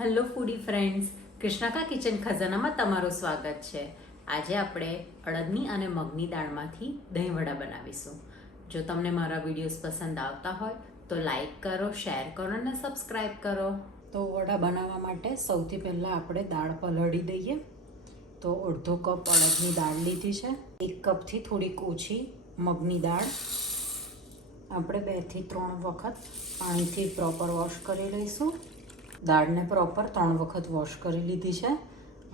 Hello ફૂડી friends, કૃષ્ણાકા kitchen ખજાનામાં તમારું સ્વાગત છે. આજે આપણે અડદની અને મગની દાળમાંથી દહીં વડા બનાવીશું. જો તમને મારા વિડીયોઝ પસંદ આવતા હોય તો લાઈક કરો, શેર કરો અને સબસ્ક્રાઈબ કરો. તો વડા બનાવવા માટે સૌથી પહેલાં આપણે દાળ પલાળી દઈએ. તો અડધો કપ અડદની દાળ લીધી છે. 1 કપથી થોડીક ઓછી મગની દાળ આપણે 2 થી 3 વખત પાણીથી પ્રોપર વોશ કરી લઈશું. દાળને પ્રોપર 3 વખત વોશ કરી લીધી છે.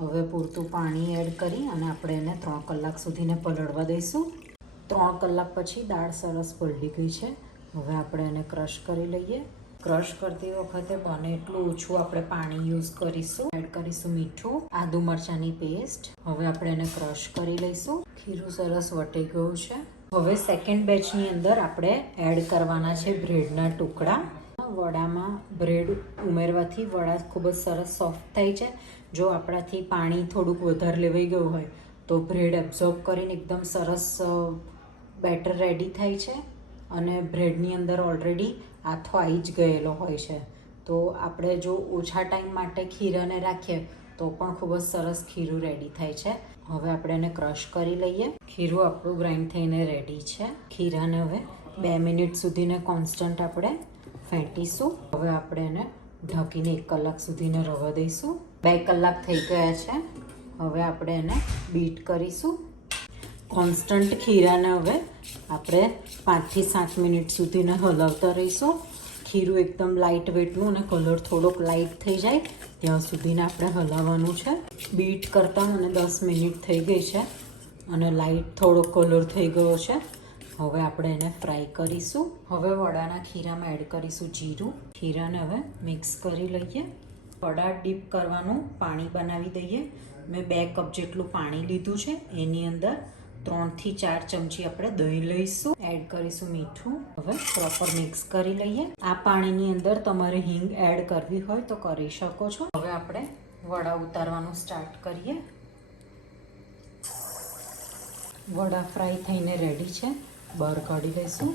હવે પૂરતું પાણી એડ કરી અને આપણે એને 3 કલાક સુધીને પલળવા દઈશું. 3 કલાક પછી દાળ સરસ પલળી ગઈ છે. હવે આપણે એને ક્રશ કરી લઈએ. ક્રશ કરતી વખતે બને એટલું ઓછું આપણે પાણી યુઝ કરીશું. એડ કરીશું મીઠું, આદુ મરચાંની પેસ્ટ. હવે આપણે એને ક્રશ કરી લઈશું. ખીરું સરસ વટી ગયું છે. હવે સેકન્ડ બેચની અંદર આપણે એડ કરવાના છે બ્રેડના ટુકડા. વડામાં બ્રેડ ઉમેરવાથી વડા ખૂબ જ સરસ સોફ્ટ થાય છે. જો આપણાથી પાણી થોડુંક વધારે લેવાઈ ગયું હોય તો બ્રેડ એબ્ઝોર્બ કરીને એકદમ સરસ બેટર રેડી થાય છે. અને બ્રેડની અંદર ઓલરેડી આથો આવી જ ગયેલો હોય છે. તો આપણે જો ઓછા ટાઈમ માટે ખીરાને રાખીએ તો પણ ખૂબ જ સરસ ખીરું રેડી થાય છે. હવે આપણે એને ક્રશ કરી લઈએ. ખીરું આપણું ગ્રાઇન્ડ થઈને રેડી છે. ખીરાને હવે 2 મિનિટ સુધીને કોન્સ્ટન્ટ આપણે ફેંટીશું. હવે આપણે એને ઢાંકીને 1 કલાક સુધીને રવા દઈશું. 2 કલાક થઈ ગયા છે. હવે આપણે એને બીટ કરીશું. કોન્સ્ટન્ટ ખીરાને હવે આપણે 5 થી 7 મિનિટ સુધીને હલાવતા રહીશું. ખીરું એકદમ લાઇટ વેટનું અને કલર થોડોક લાઇટ થઈ જાય ત્યાં સુધીને આપણે હલાવવાનું છે. બીટ કરતાં મને 10 મિનિટ થઈ ગઈ છે અને લાઇટ થોડો કલર થઈ ગયો છે. હવે આપણે એને ફ્રાય કરીશું. હવે વડાના ખીરામાં એડ કરીશું જીરું. ખીરાને હવે મિક્સ કરી લઈએ. વડા ડીપ કરવાનું પાણી બનાવી દઈએ. મેં 2 કપ જેટલું પાણી લીધું છે. એની અંદર 3 થી 4 ચમચી આપણે દહીં લઈશું. એડ કરીશું મીઠું. હવે પ્રોપર મિક્સ કરી લઈએ. આ પાણીની અંદર તમારે હિંગ એડ કરવી હોય તો કરી શકો છો. હવે આપણે વડા ઉતારવાનું સ્ટાર્ટ કરીએ. વડા ફ્રાય થઈને રેડી છે. બહાર કાઢી લઈશું.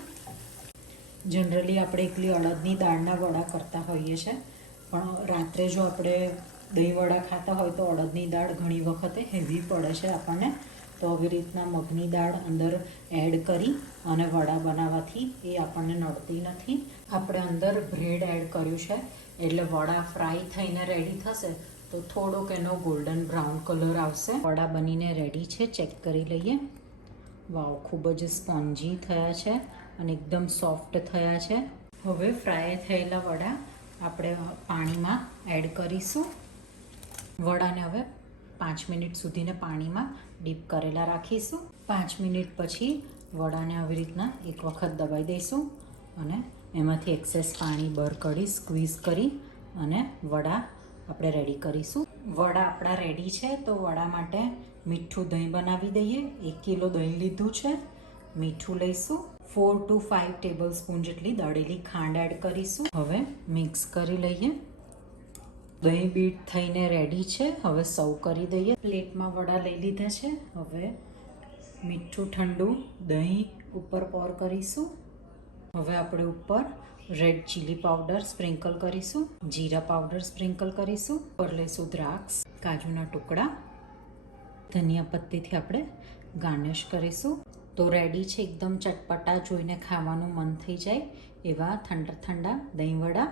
જનરલી આપણે એકલી અડદની દાળના વડા કરતા હોઈએ છીએ, પણ રાત્રે જો આપણે દહીં વડા ખાતા હોય તો અડદની દાળ ઘણી વખતે હેવી પડે છે આપણને. તો આવી રીતના મગની દાળ અંદર એડ કરી અને વડા બનાવવાથી એ આપણને નડતી નથી. આપણે અંદર બ્રેડ એડ કર્યું છે એટલે વડા ફ્રાય થઈને રેડી થશે તો થોડોક એનો ગોલ્ડન બ્રાઉન કલર આવશે. વડા બનીને રેડી છે. ચેક કરી લઈએ. વાવ, ખૂબ જ સ્પોન્જી થયા છે અને એકદમ સોફ્ટ થયા છે. હવે ફ્રાય થયેલા વડા આપણે પાણીમાં એડ કરીશું. વડાને હવે 5 મિનિટ સુધીને પાણીમાં ડીપ કરેલા રાખીશું. 5 મિનિટ પછી વડાને આવી રીતના એક વખત દબાઈ દઈશું અને એમાંથી એક્સેસ પાણી બહાર કાઢી સ્ક્વીઝ કરી અને વડા આપણે રેડી કરીશું. વડા આપણા રેડી છે. તો વડા માટે મીઠું દહીં બનાવી દઈએ. 1 કિલો દહીં લીધું છે. મીઠું લઈશું. 4 to 5 ટેબલ સ્પૂન જેટલી દળેલી ખાંડ એડ કરીશું. હવે મિક્સ કરી લઈએ. દહીં બીટ થઈને રેડી છે. હવે સર્વ કરી દઈએ. પ્લેટમાં વડા લઈ લીધા છે. હવે મીઠું ઠંડુ દહીં ઉપર પોર કરીશું. હવે આપણે ઉપર રેડ ચીલી પાવડર સ્પ્રિંકલ કરીશું. જીરા પાવડર સ્પ્રિંકલ કરીશું. ઉપર લઈશું દ્રાક્ષ, કાજુના ટુકડા, ધનિયા પત્તીથી આપણે ગાર્નિશ કરીશું. તો રેડી છે એકદમ ચટપટા, જોઈને ખાવાનું મન થઈ જાય એવા ઠંડા ઠંડા દહીં વડા.